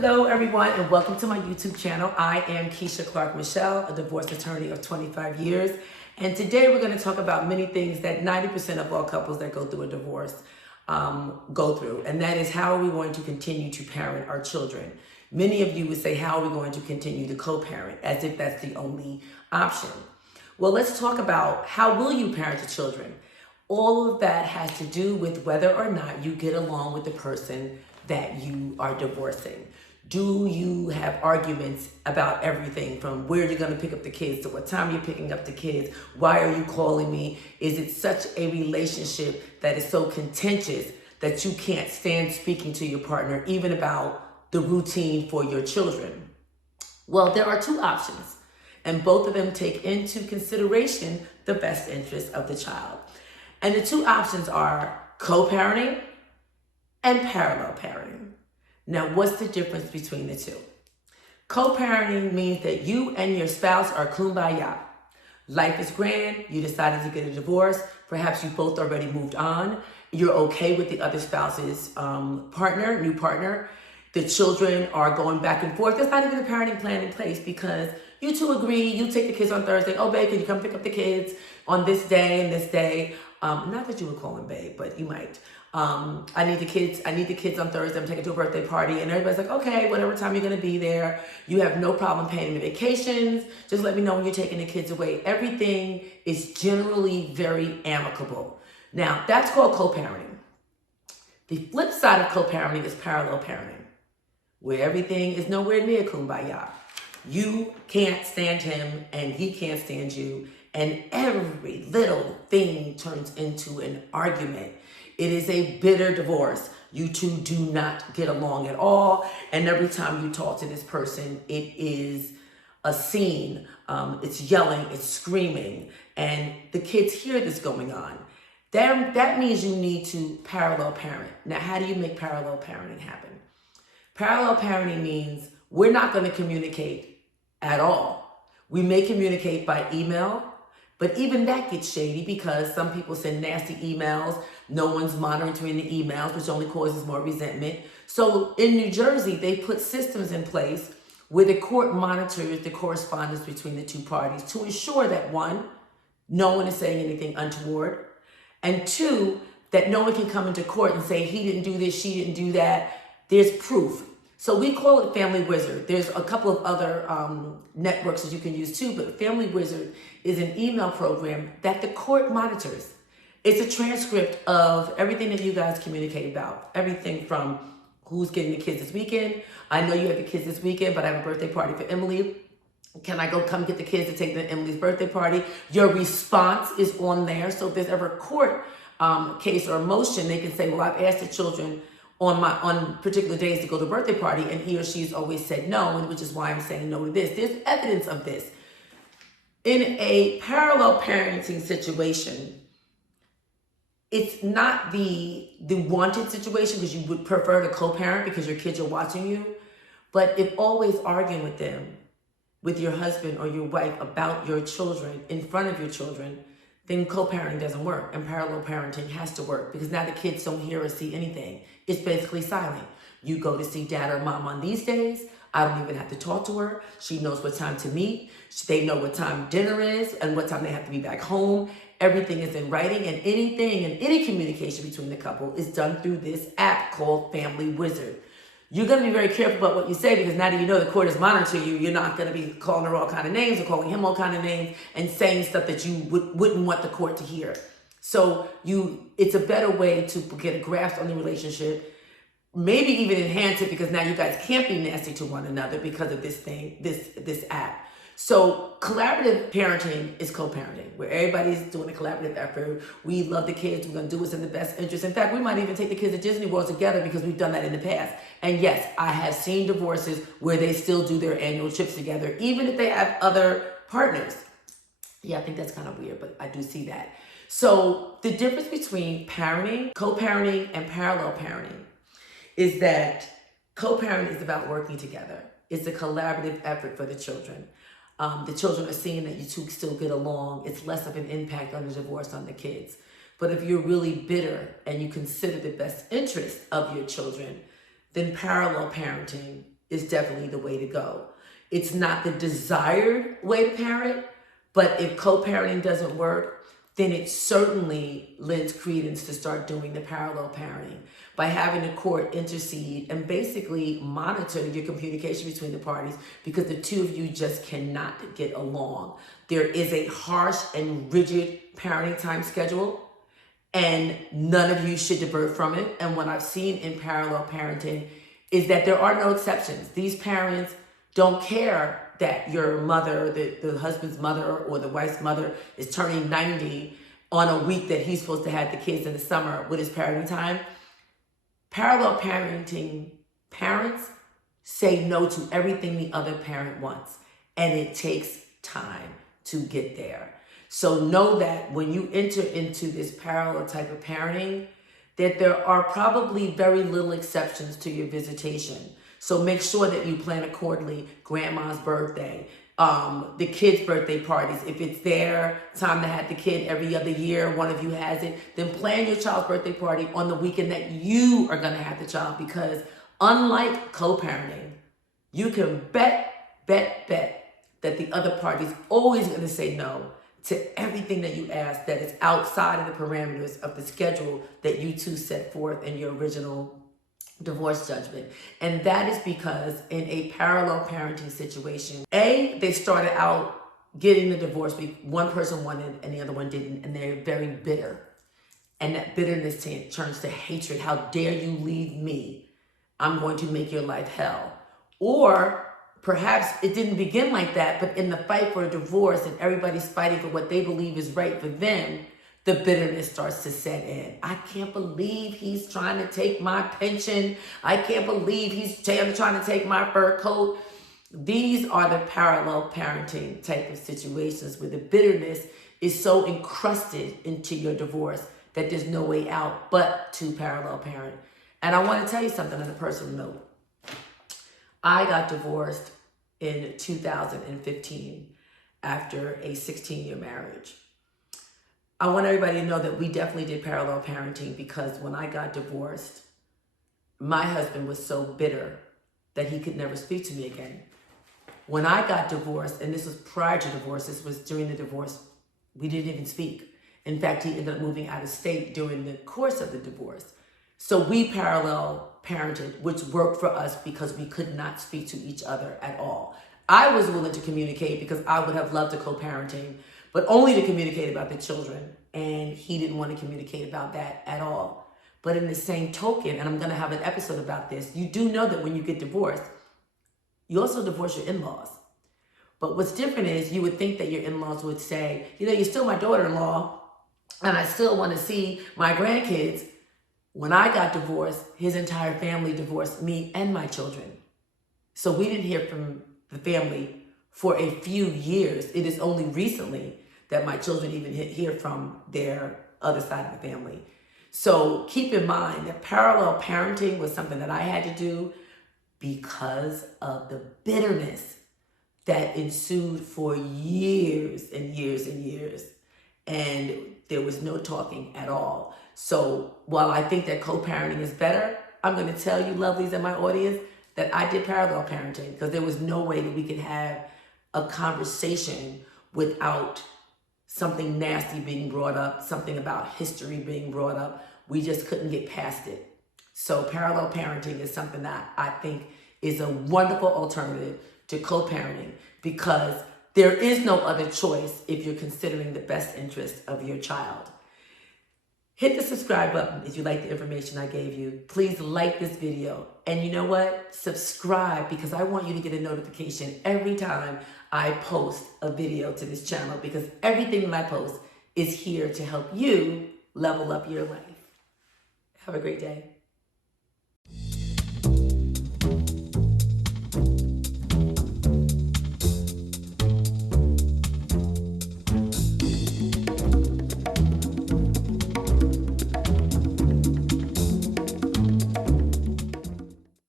Hello everyone and welcome to my YouTube channel. I am Kecia Clarke Michel, a divorce attorney of 25 years. And today we're going to talk about many things that 90% of all couples that go through a divorce go through. And that is, how are we going to continue to parent our children? Many of you would say, how are we going to continue to co-parent, as if that's the only option. Well, let's talk about how will you parent the children. All of that has to do with whether or not you get along with the person that you are divorcing. Do you have arguments about everything, from where you're going to pick up the kids to what time you're picking up the kids? Why are you calling me? Is it such a relationship that is so contentious that you can't stand speaking to your partner, even about the routine for your children? Well, there are two options, and both of them take into consideration the best interest of the child. And the two options are co-parenting and parallel parenting. Now, what's the difference between the two? Co-parenting means that you and your spouse are kumbaya. Life is grand. You decided to get a divorce. Perhaps you both already moved on. You're okay with the other spouse's new partner. The children are going back and forth. There's not even a parenting plan in place because you two agree. You take the kids on Thursday. Oh, babe, can you come pick up the kids on this day and this day? Not that you would call him babe, but you might. I need the kids on Thursday. I'm taking to a birthday party. And everybody's like, okay, whatever time you're going to be there. You have no problem paying the vacations. Just let me know when you're taking the kids away. Everything is generally very amicable. Now, that's called co-parenting. The flip side of co-parenting is parallel parenting, where everything is nowhere near kumbaya. You can't stand him and he can't stand you. And every little thing turns into an argument. It is a bitter divorce. You two do not get along at all. And every time you talk to this person, it is a scene. It's yelling, it's screaming. And the kids hear this going on. That means you need to parallel parent. Now, how do you make parallel parenting happen? Parallel parenting means we're not going to communicate at all. We may communicate by email, but even that gets shady because some people send nasty emails. No one's monitoring the emails, which only causes more resentment. So in New Jersey, they put systems in place where the court monitors the correspondence between the two parties to ensure that, one, no one is saying anything untoward, and two, that no one can come into court and say, he didn't do this, she didn't do that. There's proof. So we call it Family Wizard. There's a couple of other networks that you can use too, but Family Wizard is an email program that the court monitors. It's a transcript of everything that you guys communicate about. Everything from who's getting the kids this weekend. I know you have the kids this weekend, but I have a birthday party for Emily. Can I go come get the kids to take them to Emily's birthday party? Your response is on there. So if there's ever a court case or a motion, they can say, well, I've asked the children on particular days to go to the birthday party, and he or she's always said no, and which is why I'm saying no to this. There's evidence of this. In a parallel parenting situation, it's not the wanted situation because you would prefer to co-parent because your kids are watching you, but if always arguing with them, with your husband or your wife about your children, in front of your children, then co-parenting doesn't work, and parallel parenting has to work because now the kids don't hear or see anything. It's basically silent. You go to see dad or mom on these days. I don't even have to talk to her. She knows what time to meet. They know what time dinner is and what time they have to be back home. Everything is in writing, and anything and any communication between the couple is done through this app called Family Wizard. You're going to be very careful about what you say because now that you know the court is monitoring you, you're not going to be calling her all kind of names or calling him all kind of names and saying stuff that you wouldn't want the court to hear. So it's a better way to get a grasp on the relationship, maybe even enhance it because now you guys can't be nasty to one another because of this app. So collaborative parenting is co-parenting, where everybody's doing a collaborative effort. We love the kids. We're going to do what's in the best interest. In fact, we might even take the kids to Disney World together because we've done that in the past. And yes, I have seen divorces where they still do their annual trips together, even if they have other partners. Yeah, I think that's kind of weird, but I do see that. So the difference between parenting, co-parenting, and parallel parenting is that co-parenting is about working together. It's a collaborative effort for the children. The children are seeing that you two still get along. It's less of an impact on the divorce on the kids. But if you're really bitter and you consider the best interest of your children, then parallel parenting is definitely the way to go. It's not the desired way to parent, but if co-parenting doesn't work, then it certainly lends credence to start doing the parallel parenting by having the court intercede and basically monitor your communication between the parties, because the two of you just cannot get along. There is a harsh and rigid parenting time schedule, and none of you should divert from it. And what I've seen in parallel parenting is that there are no exceptions. These parents don't care that your mother, the husband's mother or the wife's mother is turning 90 on a week that he's supposed to have the kids in the summer with his parenting time. Parallel parenting parents say no to everything the other parent wants, and it takes time to get there. So know that when you enter into this parallel type of parenting, that there are probably very little exceptions to your visitation. So make sure that you plan accordingly. Grandma's birthday, the kids' birthday parties. If it's their time to have the kid every other year, one of you has it, then plan your child's birthday party on the weekend that you are going to have the child. Because unlike co-parenting, you can bet that the other party is always going to say no to everything that you ask that is outside of the parameters of the schedule that you two set forth in your original divorce judgment. And that is because in a parallel parenting situation, they started out getting the divorce, one person wanted and the other one didn't, and they're very bitter. And that bitterness turns to hatred. How dare you leave me? I'm going to make your life hell. Or perhaps it didn't begin like that, but in the fight for a divorce and everybody's fighting for what they believe is right for them, the bitterness starts to set in. I can't believe he's trying to take my pension. I can't believe he's trying to take my fur coat. These are the parallel parenting type of situations where the bitterness is so encrusted into your divorce that there's no way out but to parallel parent. And I want to tell you something on a personal note. I got divorced in 2015 after a 16-year marriage. I want everybody to know that we definitely did parallel parenting, because when I got divorced, my husband was so bitter that he could never speak to me again. When I got divorced, and this was prior to divorce, this was during the divorce, we didn't even speak. In fact, he ended up moving out of state during the course of the divorce. So we parallel parented, which worked for us because we could not speak to each other at all. I was willing to communicate because I would have loved a co-parenting, but only to communicate about the children. And he didn't want to communicate about that at all. But in the same token, and I'm going to have an episode about this, you do know that when you get divorced, you also divorce your in-laws. But what's different is you would think that your in-laws would say, you know, you're still my daughter-in-law, and I still want to see my grandkids. When I got divorced, his entire family divorced me and my children. So we didn't hear from the family for a few years. It is only recently that my children even hear from their other side of the family. So keep in mind that parallel parenting was something that I had to do because of the bitterness that ensued for years and years and years. And there was no talking at all. So while I think that co-parenting is better, I'm going to tell you, lovelies in my audience, that I did parallel parenting because there was no way that we could have a conversation without something nasty being brought up, something about history being brought up. We just couldn't get past it. So parallel parenting is something that I think is a wonderful alternative to co-parenting, because there is no other choice if you're considering the best interest of your child. Hit the subscribe button if you like the information I gave you. Please like this video. And you know what? Subscribe, because I want you to get a notification every time I post a video to this channel, because everything that I post is here to help you level up your life. Have a great day.